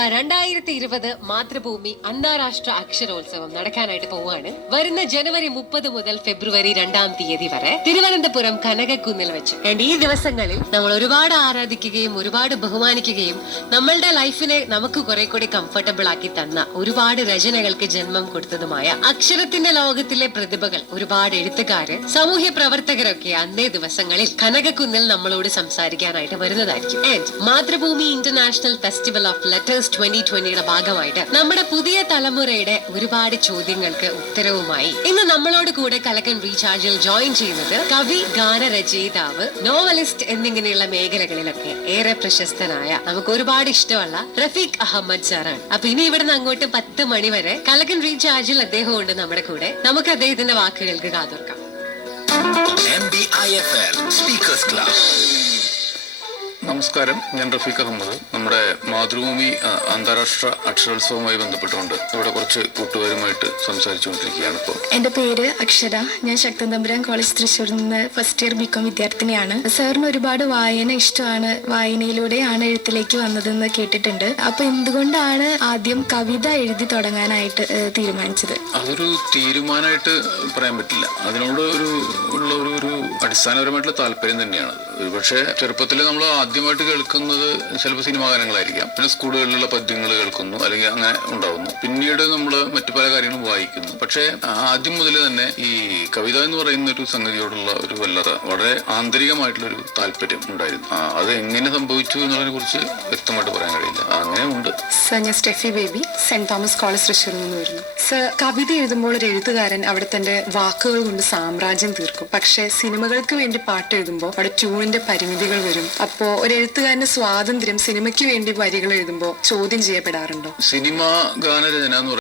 2020 മാതൃഭൂമി അന്താരാഷ്ട്ര അക്ഷരോത്സവം നടക്കാനായിട്ട് പോവുകയാണ്. വരുന്ന ജനുവരി 30 മുതൽ ഫെബ്രുവരി 2-ാം തീയതി വരെ തിരുവനന്തപുരം കനകക്കുന്നിൽ വെച്ച്. ഈ ദിവസങ്ങളിൽ നമ്മൾ ഒരുപാട് ആരാധിക്കുകയും ഒരുപാട് ബഹുമാനിക്കുകയും നമ്മളുടെ ലൈഫിനെ നമുക്ക് കുറെ കൂടി കംഫർട്ടബിൾ ആക്കി തന്ന ഒരുപാട് രചനകൾക്ക് ജന്മം കൊടുത്തതുമായ അക്ഷരത്തിന്റെ ലോകത്തിലെ പ്രതിഭകൾ, ഒരുപാട് എഴുത്തുകാര്, സാമൂഹ്യ പ്രവർത്തകരൊക്കെ അന്നേ ദിവസങ്ങളിൽ കനകക്കുന്നിൽ നമ്മളോട് സംസാരിക്കാനായിട്ട് വരുന്നതായിരിക്കും. And Mathrubhumi international festival of letters 2020യുടെ ഭാഗമായിട്ട് നമ്മുടെ പുതിയ തലമുറയുടെ ഒരുപാട് ചോദ്യങ്ങൾക്ക് ഉത്തരവുമായി ഇന്ന് നമ്മളോട് കൂടെ കലക്കൻ റീചാർജിൽ ജോയിൻ ചെയ്യുന്നത് കവി, ഗാനരചയിതാവ്, നോവലിസ്റ്റ് എന്നിങ്ങനെയുള്ള മേഖലകളിലൊക്കെ ഏറെ പ്രശസ്തനായ, നമുക്ക് ഒരുപാട് ഇഷ്ടമുള്ള റഫീഖ് അഹമ്മദ് സാറാണ്. അപ്പൊ ഇനി ഇവിടുന്ന് അങ്ങോട്ട് 10 മണി വരെ കലക്കൻ റീചാർജിൽ അദ്ദേഹം ഉണ്ട് നമ്മുടെ കൂടെ. നമുക്ക് അദ്ദേഹത്തിന്റെ വാക്കുകൾക്ക് കാതോർക്കാം. നമസ്കാരം, ഞാൻ റഫീഖ് അഹമ്മദ്. നമ്മുടെ മാതൃഭൂമി അന്താരാഷ്ട്ര അക്ഷരോത്സവവുമായി ബന്ധപ്പെട്ടുകൊണ്ട് ഇവിടെ കുറച്ച് കൂട്ടുകാരുമായിട്ട് സംസാരിച്ചുകൊണ്ടിരിക്കുകയാണ് ഇപ്പോൾ. എന്റെ പേര് അക്ഷര. ഞാൻ ശക്തൻ തമ്പുരാൻ കോളേജ് തൃശ്ശൂരിൽ നിന്ന് ഫസ്റ്റ് ഇയർ ബികോം വിദ്യാർത്ഥിനിയാണ്. സാറിന് ഒരുപാട് വായന ഇഷ്ടമാണ്, വായനയിലൂടെയാണ് എഴുത്തിലേക്ക് വന്നതെന്ന് കേട്ടിട്ടുണ്ട്. അപ്പൊ എന്തുകൊണ്ടാണ് ആദ്യം കവിത എഴുതി തുടങ്ങാനായിട്ട് തീരുമാനിച്ചത്? അതൊരു തീരുമാനമായിട്ട് പറയാൻ പറ്റില്ല. അതിനോട് ഒരു അടിസ്ഥാനപരമായിട്ടുള്ള താല്പര്യം തന്നെയാണ്. പക്ഷേ ചെറുപ്പത്തിൽ നമ്മൾ ആദ്യമായിട്ട് കേൾക്കുന്നത് ചിലപ്പോൾ സിനിമാ ഗാനങ്ങളായിരിക്കാം. പിന്നെ സ്കൂളുകളിലുള്ള പദ്യങ്ങൾ കേൾക്കുന്നു, അല്ലെങ്കിൽ അങ്ങനെ ഉണ്ടാവുന്നു. പിന്നീട് നമ്മൾ മറ്റു പല കാര്യങ്ങളും വായിക്കുന്നു. പക്ഷേ ആദ്യം മുതൽ തന്നെ ഈ കവിത എന്ന് പറയുന്ന ഒരു സംഗതിയോടുള്ള ഒരു വളരെ ആന്തരികമായിട്ടുള്ളൊരു താല്പര്യം ഉണ്ടായിരുന്നു. അത് എങ്ങനെ സംഭവിച്ചു എന്നുള്ളതിനെ കുറിച്ച് വ്യക്തമായിട്ട് പറയാൻ കഴിയില്ല. അങ്ങനെ ഉണ്ട്. സർ, ഞാൻ Steffi baby, saint Thomas college തൃശ്ശൂരിൽ നിന്ന് വരുന്നു. സർ, കവിത എഴുതുമ്പോൾ ഒരു എഴുത്തുകാരൻ അവിടെ തന്റെ വാക്കുകൾ കൊണ്ട് സാമ്രാജ്യം തീർക്കും. പക്ഷെ സിനിമകൾക്ക് വേണ്ടി പാട്ട് എഴുതുമ്പോൾ അവിടെ ട്യൂണിന്റെ പരിമിതികൾ വരും. അപ്പോ ഒരു എഴുത്തുകാരന്റെ സ്വാതന്ത്ര്യം സിനിമയ്ക്ക് വേണ്ടി വരികൾ എഴുതുമ്പോൾ ചോദ്യം ചെയ്യപ്പെടാറുണ്ടോ? സിനിമ ഗാനരചന എന്ന്